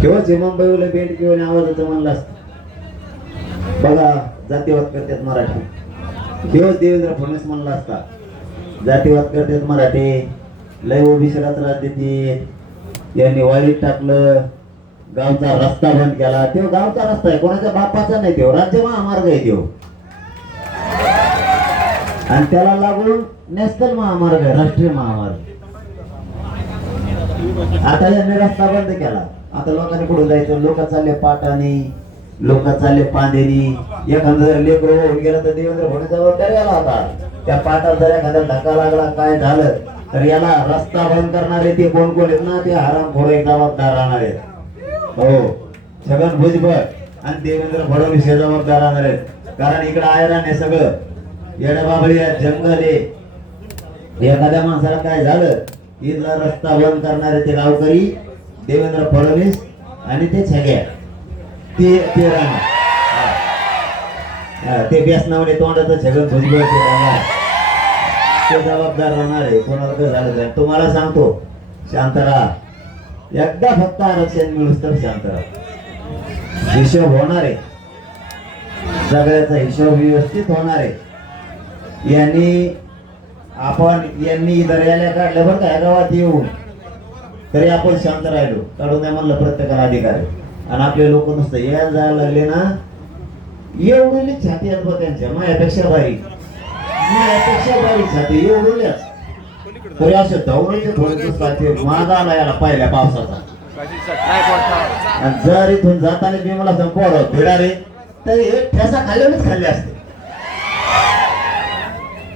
किंवा मुंबईला बेंड घेऊन आवाजाचं म्हणलं असतं. बघा जातीवाद करतात मराठी. किंवा देवेंद्र फडणवीस म्हणला असता जातीवाद करतात मराठी. लय ओबीसीला त्रास देते यांनी वाईट टाकलं गावचा रस्ता बंद केला. तो गावचा रस्ता आहे कोणाच्या बापाचा नाही तो. राज्य महामार्ग आहे तो. आणि त्याला लागून नॅशनल महामार्ग आहे राष्ट्रीय महामार्ग. आता यांनी रस्ता बंद केला. आता लोकांनी कुठून जायचं? लोक चालले पाटाने लोक चालले पांदेनी. एखादं जर लेकर होऊन गेलं तर देवेंद्र फडणवीस जबाबदारी आला होता. त्या पाटात जर एखादा धक्का लागला काय झालं तर याला रस्ता बंद करणारे ते कोण कोण आहेत ना? ते हराम खोर एक जबाबदार राहणार आहेत. हो. छगन भुजबळ आणि देवेंद्र फडणवीस हे जबाबदार राहणार आहेत. कारण इकडं आयरान आहे सगळं. येडबाबळी आहे जंगल आहे. एखाद्या माणसाला काय झालं इथला रस्ता बंद करणारे ते गावकरी देवेंद्र फडणवीस आणि ते सगळ्या ते ते राहणार. ते व्यसनावणे तोंडाचं सगळं भुजबळ ते राहणार. ते जबाबदार राहणार आहे. कोणाला काय झालं तर तुम्हाला सांगतो शांत राहा एकदा फक्त आरक्षण मिळूस तर शांत राहा हिशोब होणार आहे. सगळ्याचा हिशोब व्यवस्थित होणार आहे. यांनी आपण यांनी दर्याला काढलं बरं का या गावात येऊन. तरी आपण शांत राहिलो. काढून नाही म्हणलं प्रत्येकाला अधिकार आणि आपले लोक नुसतं यायला जायला लागले ना एवढे छाती आहेत बघ त्यांच्या. माझ्यापेक्षा बारीक माझ्यापेक्षा बारीक छाती एवढ्याच तरी असे दौऱ्याचे थोडे छाती मागा आला याला पहिल्या पावसाचा. आणि जर इथून जाताना मी मला संपवलं भिडारे तर हे ठेसा खाल्ल्यानेच खाल्ले असते.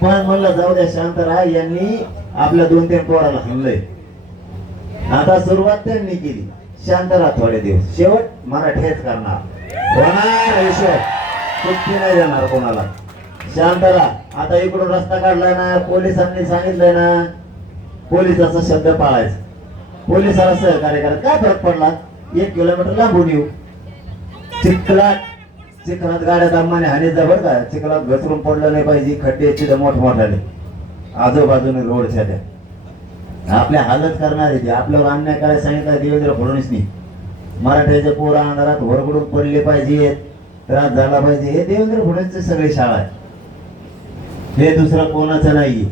पण म्हणलं जाऊ द्या शांत राहा यांनी आपल्या दोन तीन पोराला हाणलंय. आता सुरुवात त्यांनी केली. शांत राहा थोडे दिवस. शेवट मराठीच करणार. होणार हिशोब सुट्टी नाही देणार कोणाला. शांत राहा आता इकडून रस्ता काढलाय ना पोलिसांनी सांगितलंय ना पोलिसाचा शब्द पाळायचा. पोलिसाला सहकार्य करा. काय फरक पडला? एक किलोमीटर लांबून येऊ. चिखलात चिखलात गाड्या दामाने हानी जबर का? चिखलात घसरून पडलं नाही पाहिजे खड्डे तिथं मोठमोठाले आजूबाजूने रोडच्या त्या आपल्या हालत करणार आहे ते आपल्यावर अन्याय करायला सांगितलं देवेंद्र फडणवीसनी. मराठ्याच्या पोरं अंधारात होरगडून पडले पाहिजेत त्रास झाला पाहिजे. हे देवेंद्र फडणवीसचे सगळी शाळा आहे. हे दुसरं कोणाचं नाही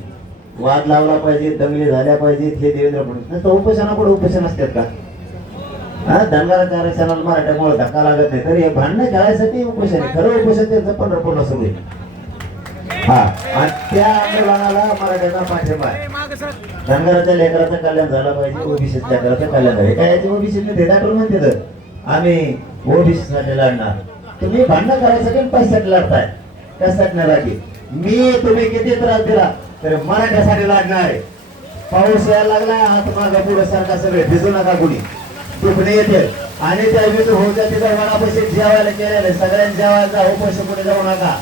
वाद लावला पाहिजे दंगली झाल्या पाहिजेत हे देवेंद्र फडणवीस. तर उपोषणापुढे उपोषण असतात का? हा धनगराच्या आरक्षणाला मराठ्यामुळे धक्का लागत नाही. तरी हे भांडणं खेळायसाठी उपोषण आहे. खरं उपोषण त्यांचं पंढरपूरला सुरू हा आणि त्या आंदोलनाला मराठ्याचा पाठिंबा धनगराच्या लेकराचं कल्याण झालं पाहिजे ओबीसी लेकराचं कल्याण झालं. काय याचे ओबीसी ते दाखल म्हणते तर आम्ही ओबीसी साठी लढणार. तुम्ही भांडण करायसाठी पैशासाठी लढताय. कशासाठी नाही मी तुम्ही किती त्रास दिला तर मराठ्यासाठी लढणार आहे. पाऊस यायला लागलाय हात माझा पुढे सारखा सगळे भिजू नका कुणी. दुखणे येते. आणि त्या विधू होत्या तिथं मनापाशी जेवायला केलेलं सगळ्यांनी जेवायचा उपाशी पुढे जाऊ नका.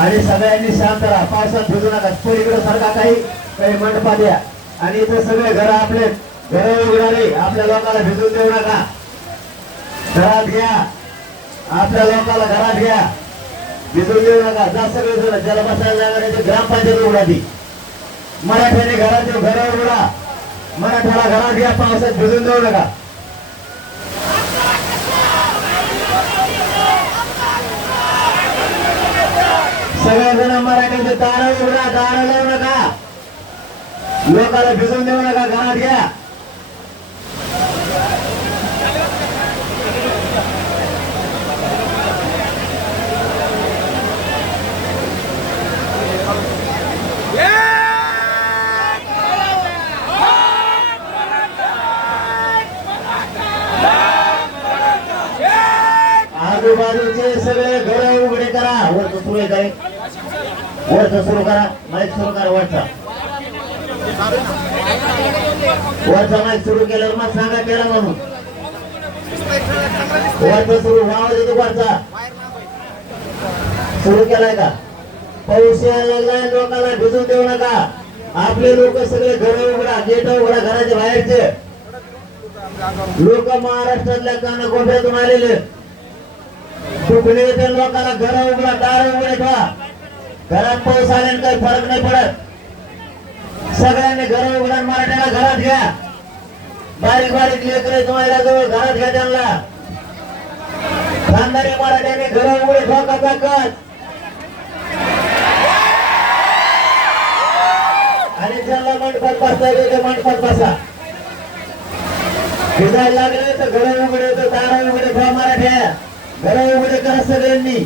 आणि सगळ्यांनी शांत राहा. पावसात भिजू नका. पलीकडे सारखा काही काही मंडपा द्या आणि इथं सगळे घर आपले घर उघडाले आपल्या लोकांना भिजून देऊ नका. घरात घ्या. आपल्या लोकांना घरात घ्या. भिजून देऊ नका. जा सगळे जण ज्याला बसायला जागा ग्रामपंचायत उघडा ती मराठ्याने घरात घर उघडा. मराठ्याला घरात घ्या पावसात भिजून जाऊ नका. सगळेजण मराठ्यांचे तारा उघडा दार लावू नका. लोकाला भिजून देऊ नका घरात घ्या आजूबाजूचे सगळे घर उघडे वर्ष सुरू येत आहे वर्ष सुरू करा माहीत सुरू करा वरचा वरचा माहीत सुरू केल्यावर मग सांगा केला म्हणून. वर्ष सुरू व्हावा देतो म्हणजे वरचा सुरू केलाय का? पाऊस यायला लागलाय लोकांना भिजून देऊ नका. आपले लोक सगळे घर उघडा गेट उघडा घराच्या बाहेरचे. लोक महाराष्ट्रातल्या कानाकोपऱ्यातून आलेले. तुकडे येते लोकांना घर उघडा दार उघडे ठेवा. घरात पाऊस आल्याने काही फरक नाही पडत. सगळ्यांनी घर उघडा मराठ्याला घरात घ्या. बारीक बारीक लेकरे तुम्हाला जवळ घरात घ्या त्यांना. खानदारी मराठ्याने घर उघडे ठेवा ठोका ताकद? आणि ज्यांना मंडपात बसता येते ते मंडपात बसा. भिजायला लागले तर घर उघडे तर दार उघडे ठेवा मराठ्या. घर उघडे करा सगळ्यांनी.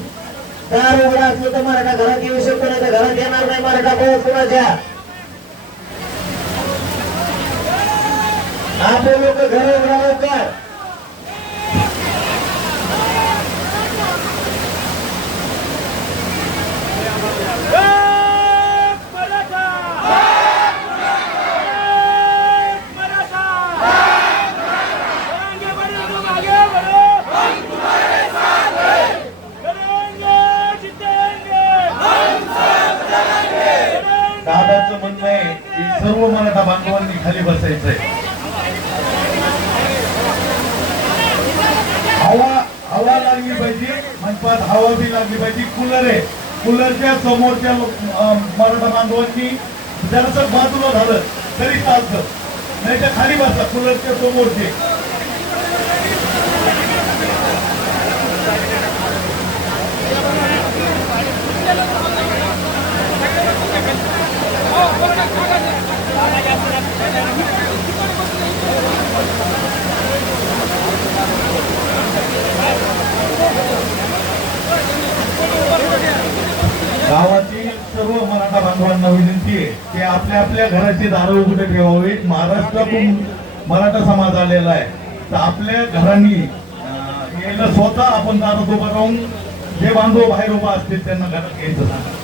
दार उघडा असलं तर मराठा घरात येऊ शकतो नाही तर घरात येणार नाही मराठा. बहुत कुणाच्या आपले लोक घर उघडा लवकर दादाचं म्हणणं आहे की सर्व मराठा बांधवांनी खाली बसायचंय. हवा हवा लागली पाहिजे मंडपात हवा बी लागली पाहिजे. कूलर आहे. कूलरच्या समोरच्या मराठा बांधवांनी जरासं बाजूला झालं तरी चालतं. नाही तर खाली बसला कूलरच्या समोरचे. गावातील सर्व मराठा बांधवांना विनंती आहे की आपल्या आपल्या घराची दारं उघडे ठेवावी. महाराष्ट्रातून मराठा समाज आलेला आहे. तर आपल्या घरांनी यायला स्वतः आपण दारात उभं राहून जे बांधव बाहेर उभा असतील त्यांना घरात घ्यायचं सांगा.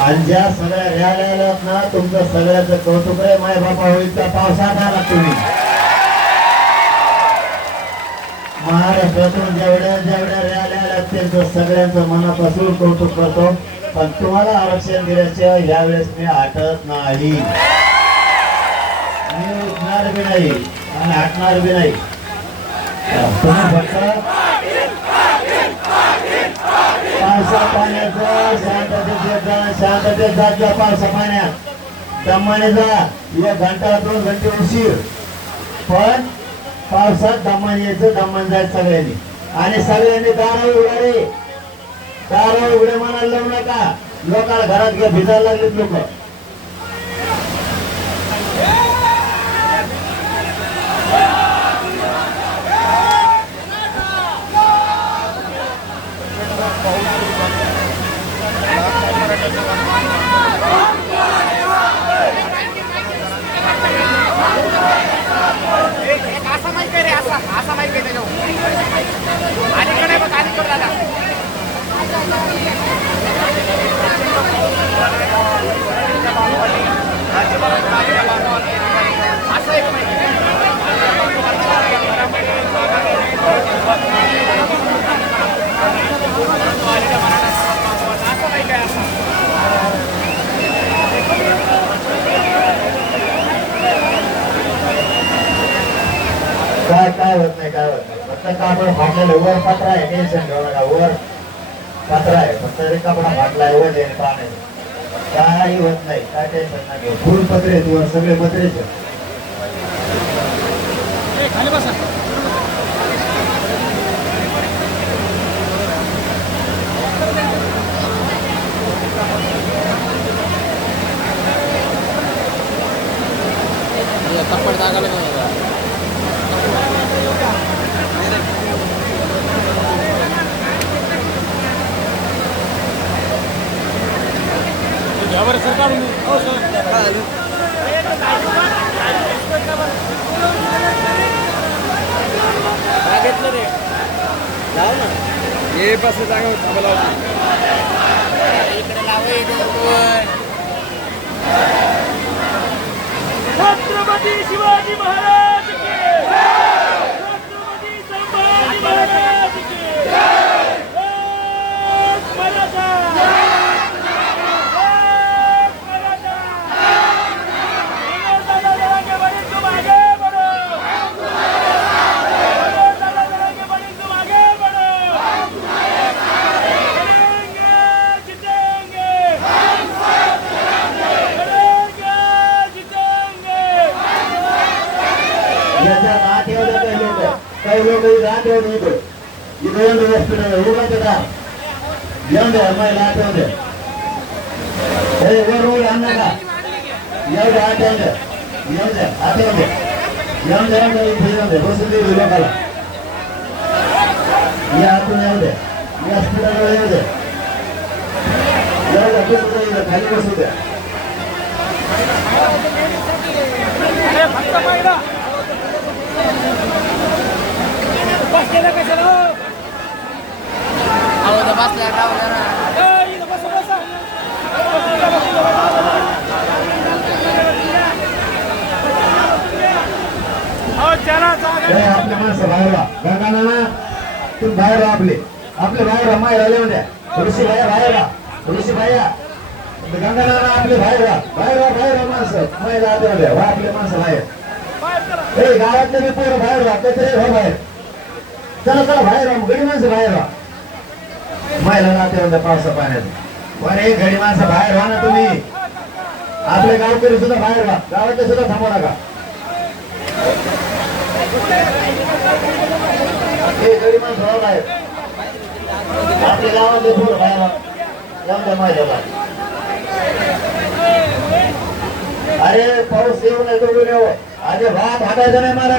आणि ज्या सगळ्या रॅल्या ना तुमचं सगळ्याचं कौतुक आहे. माय बापा होईल त्या पावसात आला तुम्ही. महाराष्ट्रातून जेवढ्या जेवढ्या रॅल्या आल्या त्यांचं सगळ्यांचं मनापासून कौतुक करतो. पण तुम्हाला आरक्षण दिल्याशिवाय यावेळेस मी हटत नाही. मी उठणार बी नाही आणि हटणार बी नाही. तुम्ही फक्त पावसा पाण्याचं शांततेचा शांततेचा किंवा जात पावसा पाण्यात दमानेचा एक घंटा दोन घंटे उशीर पण पावसात दमान यायचं दमान जायचं सगळ्यांनी. आणि सगळ्यांनी दारा उघडे दारा उघडे म्हणायला लावू नका. लोकांना घरात घ्या भिजायला लागलेत लोक. कापड वर पत्रा आहे टेन्शन घेऊ नका वर पत्रा आहे. फक्त ते कपडा फाटलाय वर आहे. काही होत नाही काय टेन्शन नाही. घेऊ फुल पत्रे आहेत वर सगळे पत्रेच आहेत. खाली बसा तप्पड जागाला बरं सर काढून हो सर घेतलं रे लाव ना हे पास जागा होता मला इकडे लाव छत्रपती शिवाजी महाराज की छत्रपती संभाजी महाराज की एक मराठा एक मराठा विनोद दादा जरांगे बड़ी तुम आगे बढ़ो विनोद दादा जरांगे बड़ी तुम आगे बढ़ो लड़ेंगे जीतेंगे लड़ेंगे जीतेंगे येऊ द्या काही लोक काही लोक इथं आत येऊ दे इथं इथं येऊन दे हॉस्पिटल उभा का येऊन द्या महिला आत येऊ द्या हे वर वर आण नका येऊ द्या आत येऊ द्या येऊ द्या आत येऊ द्या येऊन द्या येऊन द्या इथे येऊन द्या बसून दे लोकाला या आतून येऊ द्या या हॉस्पिटलवर येऊ द्या येऊ द्या बसू द्या इथं, खाली बसू द्या अरे फक्त पहिला बस केलं कशाला हो? अहो तर बसल्या राव जरा ए, इथं बसा, बसा. अहो, चला, जागा हे आपले माणसं बाहेर वा गंगा नाना तुम्ही बाहेर आपले. आपले बाहेर माहेर आले द्या ऋषी भाया बाहेर ऋषी भाया गंगा नाना आपले बाहेर बाहेर बाहेर माणसं. महिला आले द्या. वा आपले माणसं बाहेर. हे गावातले बी पोरं बाहेर वा कचरे हो बाहेर. चला चला बाहेर गडी माणसं बाहेर वा महिला नाते म्हणता पावसा पाण्यात. वर एक घडी माणसं बाहेर व्हा ना तुम्ही. आपले गावकरी सुद्धा बाहेर वा गावातले सुद्धा थांबू नका. हे गडी माणसं व्हा बाहेर आपल्या गावातले पोरं बाहेर वा जाऊन द्या महिला अरे पाऊस येऊ नये तो येऊ अरे भात हातायचा नाही मला